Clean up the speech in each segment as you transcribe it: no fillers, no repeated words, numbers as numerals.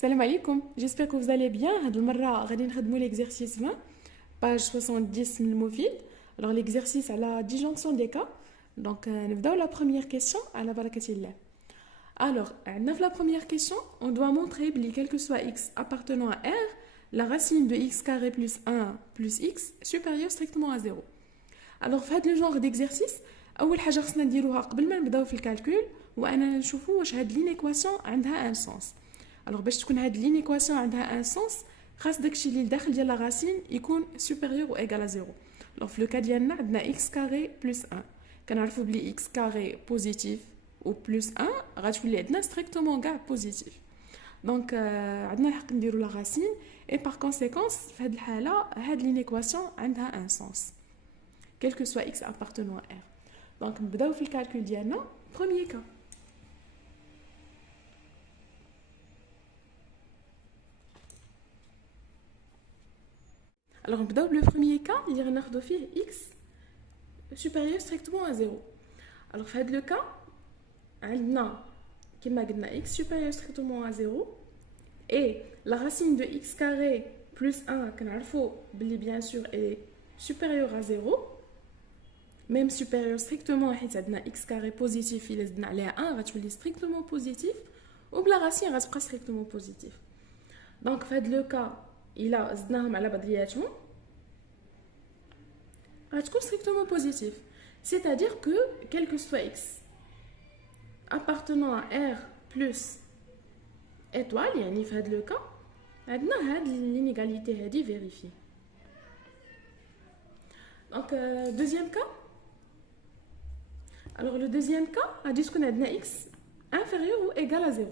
Salam alaikum, j'espère que vous allez bien. هاد المرة غادي نخدموا l'exercice 20 page 70 من المفيد. Alors l'exercice على disjonction des cas. Donc نبداو la première question على بركة الله. Alors, في la première question, on doit montrer que quel que soit x appartenant à R, la racine de x carré plus 1 plus x supérieure strictement à 0. Alors في هذا الجونغ d'exercice اول حاجه خصنا نديروها قبل ما نبداو في الكالكول هو اننا نشوفوا واش هاد لينيكواسيون عندها ان سونس. الوغ باش تكون هاد لينيكواسيون عندها ان سونس خاص داكشي اللي لداخل ديال لا راسين يكون سوبيريور او ايغال زيرو. الوغ في لو كا ديالنا عندنا اكس كاري بلس 1 كنعرفوا بلي اكس كاري بوزيتيف و بلس 1 غتولي عندنا ستريكتومون كاع بوزيتيف. دونك عندنا الحق نديروا لا راسين اي بار كونسيكونس في هاد الحاله هاد لينيكواسيون عندها ان سونس quel que soit x appartenant à R. Donc, نبداو في الكالكول ديالنا. Premier cas. Alors, نبداو le premier cas اللي غناخدو فيه x supérieur strictement à 0. Alors, في هذا le cas عندنا كما قلنا x supérieur strictement à 0 et la racine de x carré plus 1 كنعرفو بلي bien sûr est supérieur à 0. Même supérieur strictement حيت عندنا x carré positif إلا زدنا عليها 1 غتولي strictement positif وبلا racine غتبقى strictement positif. دونك في هذا لو كا إلا زدناهم على بعضياتهم غتكون strictement positif. C'est-à-dire que quel que soit x appartenant à R plus étoile يعني في هذا لو كا عندنا هاد l'inégalité هادي vérifiée. Donc deuxième cas. Alors le deuxième cas, on dit qu'on a x inférieur ou égal à 0.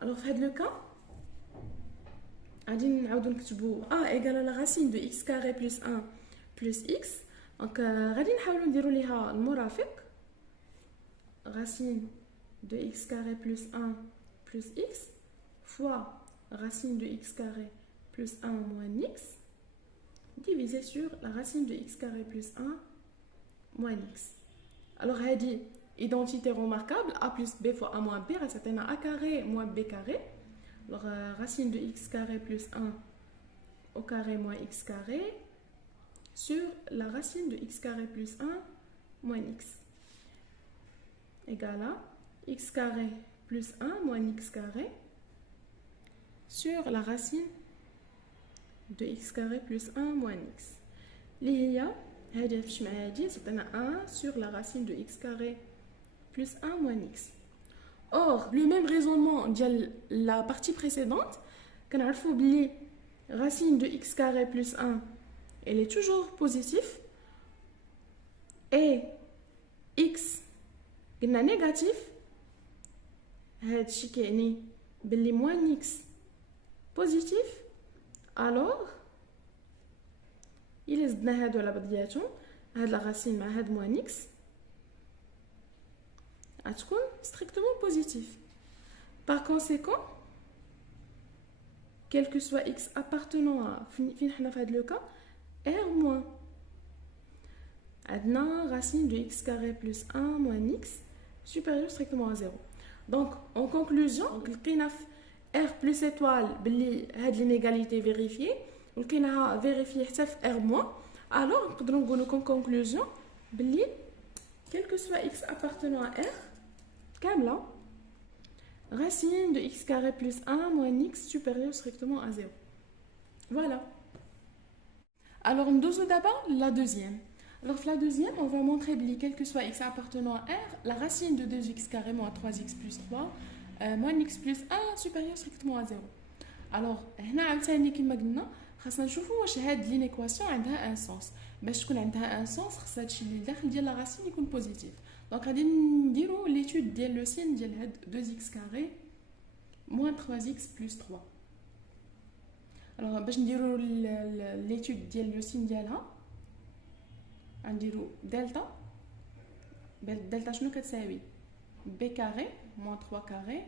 Alors dans le cas, on dit que a égale à la racine de x carré plus 1 plus x. Donc on va dire le racine de x carré plus 1 plus x fois racine de x carré plus 1 moins x divisé sur la racine de x carré plus 1 moins x. Alors, elle dit identité remarquable, a plus b fois a moins b, c'est a carré moins b carré. Alors, racine de x carré plus 1 au carré moins x carré sur la racine de x carré plus 1 moins x égale à x carré plus 1 moins x carré sur la racine de x carré plus 1 moins x. L'IA c'est 1 sur la racine de x carré plus 1 moins x. Or, le même raisonnement de la partie précédente, quand on a oublié racine de x carré plus 1, elle est toujours positive. Et x est négatif. C'est moins x positif. Alors, il est هادو على بعضياتهم هاد لا racine مع هاد moins x غتكون strictement positif. Par conséquent, quel que soit x appartenant à فين حنا في هاد لو كا r moins عندنا racine de x carré plus 1 moins x supérieur strictement à 0. Donc en conclusion لقينا في r plus étoile بلي هاد l'inégalité vérifiée ولقيناها فيريفي حتى في R moins. Alors نقدروا نقولوا comme conclusion بلي quel que soit x appartenant à R كامله racine de x carré plus 1 moins x supérieur strictement à 0. Voilà. Alors ندوزو d'abord la deuxième. Alors la deuxième on va montrer بلي quel que soit x appartenant à R la racine de 2x carré moins 3x plus 3 moins x plus 1 supérieur strictement à 0. Alors هنا عاوتاني كما قلنا خاصنا نشوفوا واش هاد لينيكواسيون عندها ان سونس. باش تكون عندها ان سونس خاص هادشي اللي داخل ديال لا راسين يكون بوزيتيف. دونك غادي نديرو ليتود ديال لو سين ديال هاد 2x كاري moins 3x plus 3. الوغ باش نديرو ليتود ديال لو سين ديالها غنديرو دلتا. دلتا شنو كتساوي b carré moins 3 carré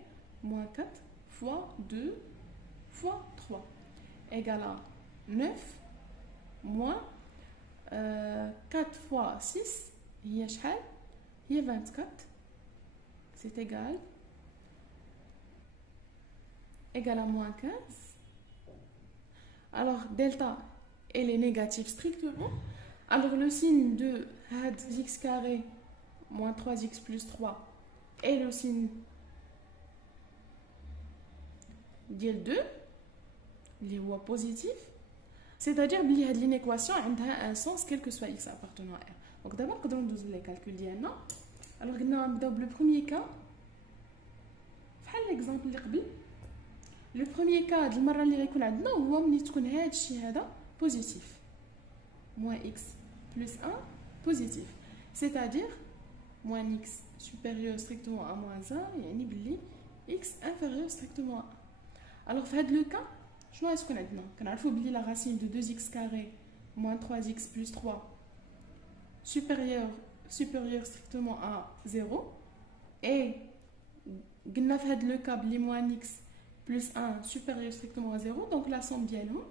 moins 4 fois 2 fois 3 égale à 9 moins 4 fois 6 هي شحال هي 24 c'est égal égale à moins 15. Alors, delta, elle est négative strictement. Alors, le signe de x carré moins 3x plus 3 et le signe de 2, il est positif. C'est-à-dire que cette équation a un sens quel que soit x appartenant à R. Donc, d'abord, nous allons faire les calculs. Alors, on va le premier cas. L'exemple le premier cas de المره اللي غيكون عندنا هو ملي تكون هذا الشيء هذا positif moins x plus 1 positif, c'est-à-dire moins x supérieur strictement à moins 1 يعني بلي x inférieur strictement à 1. Alors في هذا le cas شنو غتكون عندنا؟ كنعرفوا بلي la racine de 2x carré moins 3x plus 3 supérieur strictement à 0 et قلنا في هذا le cas بلي moins x plus 1 supérieur strictement à 0, donc la somme ديالهم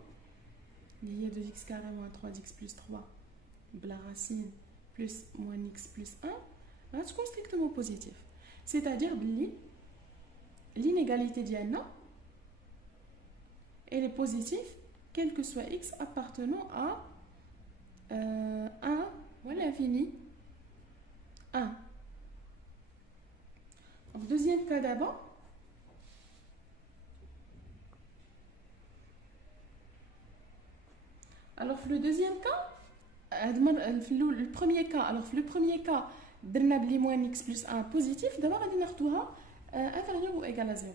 اللي هي 2x carré moins 3x plus 3 بلا racine plus moins x plus 1 غتكون strictement positif, c'est-à-dire بلي l'inégalité ديالنا elle est positive quel que soit x appartenant à 1 ou à l'infini 1. Donc deuxième cas d'abord. Alors, le deuxième cas, le premier cas, alors le premier cas, درنا بلي moins x plus 1 positif, d'abord غادي ناخدوها inférieur ou égal à 0.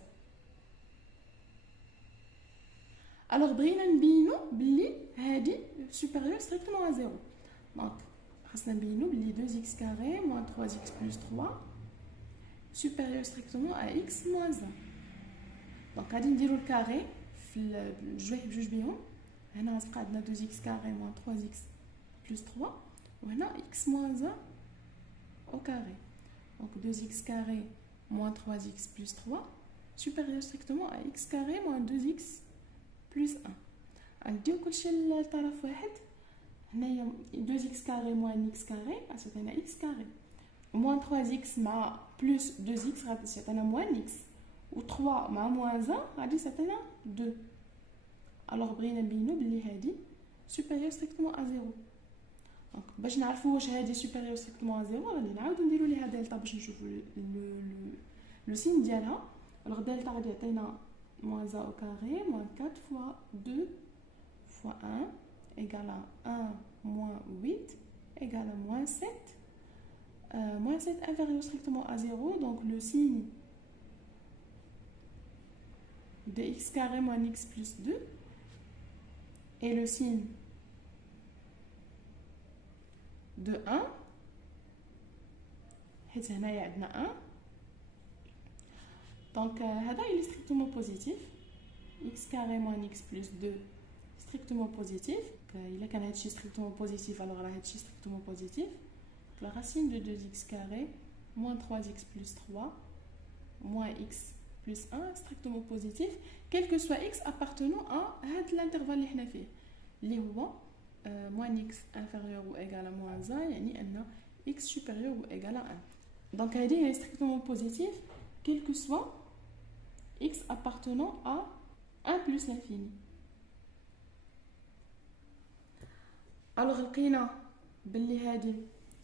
Alors, بغينا نبينو بلي هادي supérieur strictement à 0. Donc, خاصنا نبينو بلي 2x carré moins 3x plus 3 supérieur strictement à x moins 1. Donc, غادي نديرو الكاري في بجوج بيهم. هنا غتبقى عندنا 2x carré moins 3x plus 3 وهنا x moins 1 au carré. Donc 2x carré moins 3x plus 3 supérieur strictement à x carré moins 2x plus 1. غنديو كلشي لطرف واحد. هنايا 2x carré moins x carré غتعطينا x carré moins 3x مع plus 2x غادي تعطينا moins x و 3 مع moins 1 غادي تعطينا 2. Alors بغينا نبينو بلي هادي supérieur strictement à 0. دونك باش نعرفوا واش هادي supérieur strictement à 0 غادي نعاودو نديرو ليها دلتا باش نشوفو لو سين ديالها. alors دلتا غادي يعطينا moins 1 au carré moins 4 fois 2 fois 1 égale à 1 moins 8 égale à moins 7. Moins 7 inférieur strictement à 0, donc le signe de x carré moins x plus 2 et le signe de 1 حيت هنايا عندنا 1 donc هذا il est strictement positif. x carré moins x plus 2 strictement positif. il a كان هادشي strictement positif alors راه هادشي strictement positif. La racine de 2x carré moins 3x plus 3 moins x plus 1 strictement positif quel que soit x appartenant à l'intervalle اللي حنا فيه اللي هو moins x inférieur ou égal à moins 1 يعني أن x supérieur ou égal à 1. donc هذه est strictement positif quel que soit x appartenant à 1 plus l'infini. alors لقينا باللي هذه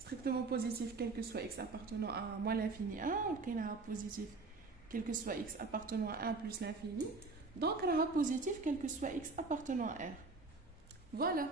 strictement positif quel que soit x appartenant à moins l'infini 1 لقيناها positif quel que soit x appartenant à 1 plus l'infini, donc راها positif quel que soit x appartenant à R. Voilà.